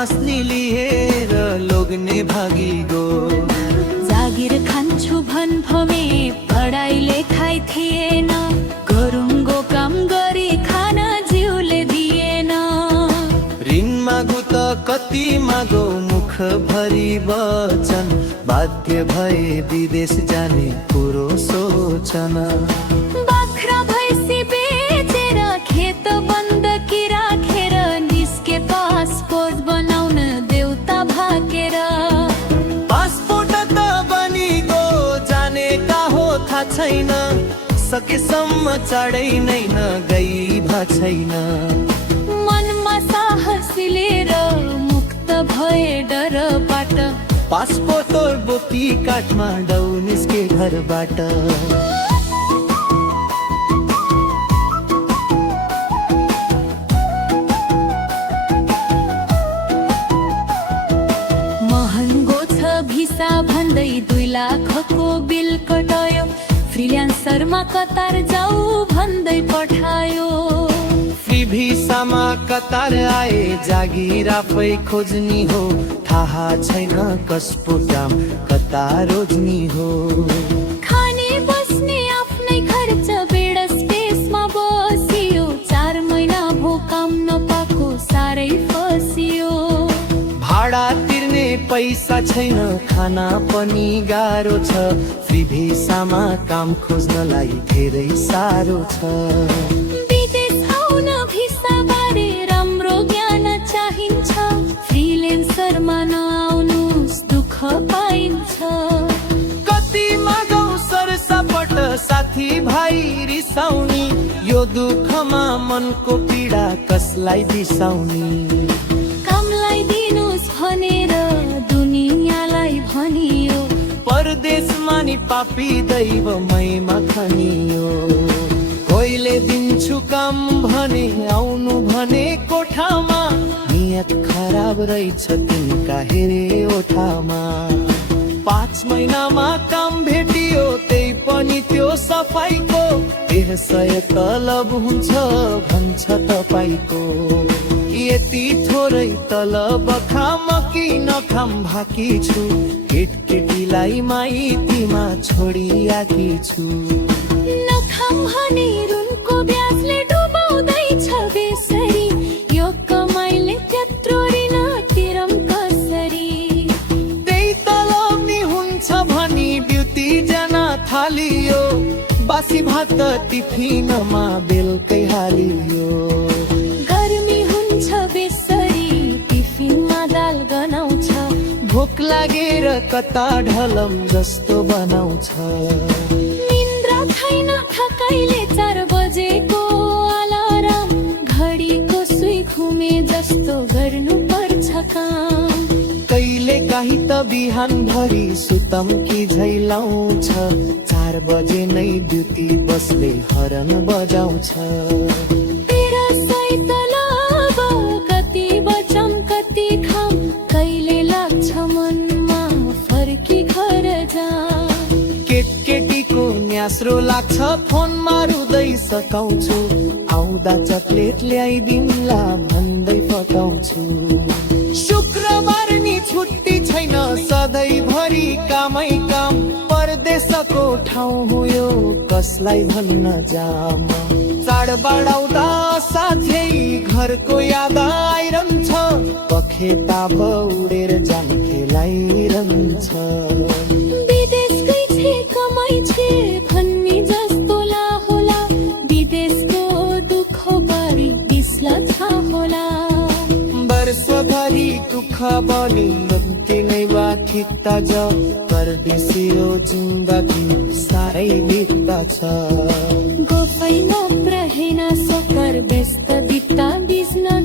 स्वास्नी लिएर लोग्ने भागी गो। जागिर खान्छु भन्भमे पढाइ लेखाइ थिएन, गरुङ्गो काम गरी खान जिउले दिएन। ऋण मागु त कति मागो मुख भरी वचन, बाध्य भए विदेश जाने कुरो सोचन। बाख्रा भैँसी बेचेर खेत बन्दकी राखेर निस्के पासपोर्ट बनाउन देउता भाकेर। पासपोर्ट त बनिगो जाने का हो थाहा छैन, सकेसम्म चाँडै नै नगई भा छैन। मनमा साहस लिएर मुक्त भए डरबाट, पासपोर्ट बोकी काठमाडौँ निस्के घरबाट। महँगो छ भिसा भन्दै 2 लाखको बिल कटायो, फ्रिल्यान्सरमा कतार जाऊ भन्दै पठायो। फ्री भिसामा कतार आए जागिर आफै खोज्नी हो, थाहा छैन कसको काम कता रोज्नी हो। खाने बस्ने आफ्नै खर्च बेड स्पेसमा बसियो, 4 महिना भो काम नपाएको साह्रै फसियो। भाडा तिर्ने पैसा छैन, खाना पनि गाह्रो छ, फ्री भिसामा काम खोज्नलाई धेरै साह्रो छ। विदेश आउन भिसा बारे राम्रो ज्ञान चाहिन्छ, फ्रिल्यान्सरमा नआउनुस् दुःख पाइन्छ। कति मागौ सरसपट साथी भाइ रिसाउने, यो दुःखमा मनको पीडा कसलाई बिसाउने। कामलाई दिनुस् भनेर दुनियाँलाई भनियो, परदेशमा नि पापी दैव मैमा खनियो। कोहीले दिन्छु काम भने आउनु भने कोठामा, नियत खराब रहेछ तिनका हेरे ओठामा। 5 महिनामा काम भेटियो, त्यही पनि त्यो सफाइको, 1.5 तलब हुन्छ भन्छ तपाईको। यति थोरै तलब खाम कि नखाम भाकी छु, केटकेटीलाई माइतीमा छोडिआकी छु। नखाम भने रुनको ब्याजले डुबाउँदैछ बेसरी, यो कमाइले त्यत्रो ऋण तिरम कसरी। त्यही तलब नि हुन्छ भनी ब्युटी जान थालियो, बासी भात टिफिनमा बेलुकै हालियो। गर्मी हुन्छ बेसरी टिफिनमा दाल गनाउँछ, भोक लागेर कता ढलम जस्तो बनाउँछ। निन्द्रा छैन थकाइले 4 बजेको अलार्म, घडीको सुई घुमे जस्तो गर्नु पर्छ काम। कहिले काहीँ त बिहान भरि सुतम कि झैलाउँछ, 4 बजे नै ड्युटी बसले हरन बजाउँछ। 1300 तलब कति बचम कति खाम, कहिले लाग्छ मनमा फर्की घर जा। केटकेटीको न्यास्रो लाग्छ फोनमा रुँदै सकाउँछु, आउँदा चकलेट ल्याइदिउँला भन्दै पकाउँछु। शुक्रबार नि छुट्टी छैन, सधैँभरि कामै काम, परदेशको ठाउँ हो यो कसलाई भन्न जाम। चाडबाड आउँदा साथै घरको याद आइरहन्छ, पखेटा उडेर जाम खेलाइरहन्छ। विदेशकै छे कमाइ छे भन्ने जस्तो ला होला, विदेशको दुःख बारी बिस्ला थाहा होला। वर्षभरि दुःख बनी तिनै बाँकी ताज, परदेशी यो जिन्दगी साह्रै बित्दछ। गोफै नत्र हेन सकर व्यस्त बित्ता बिज्न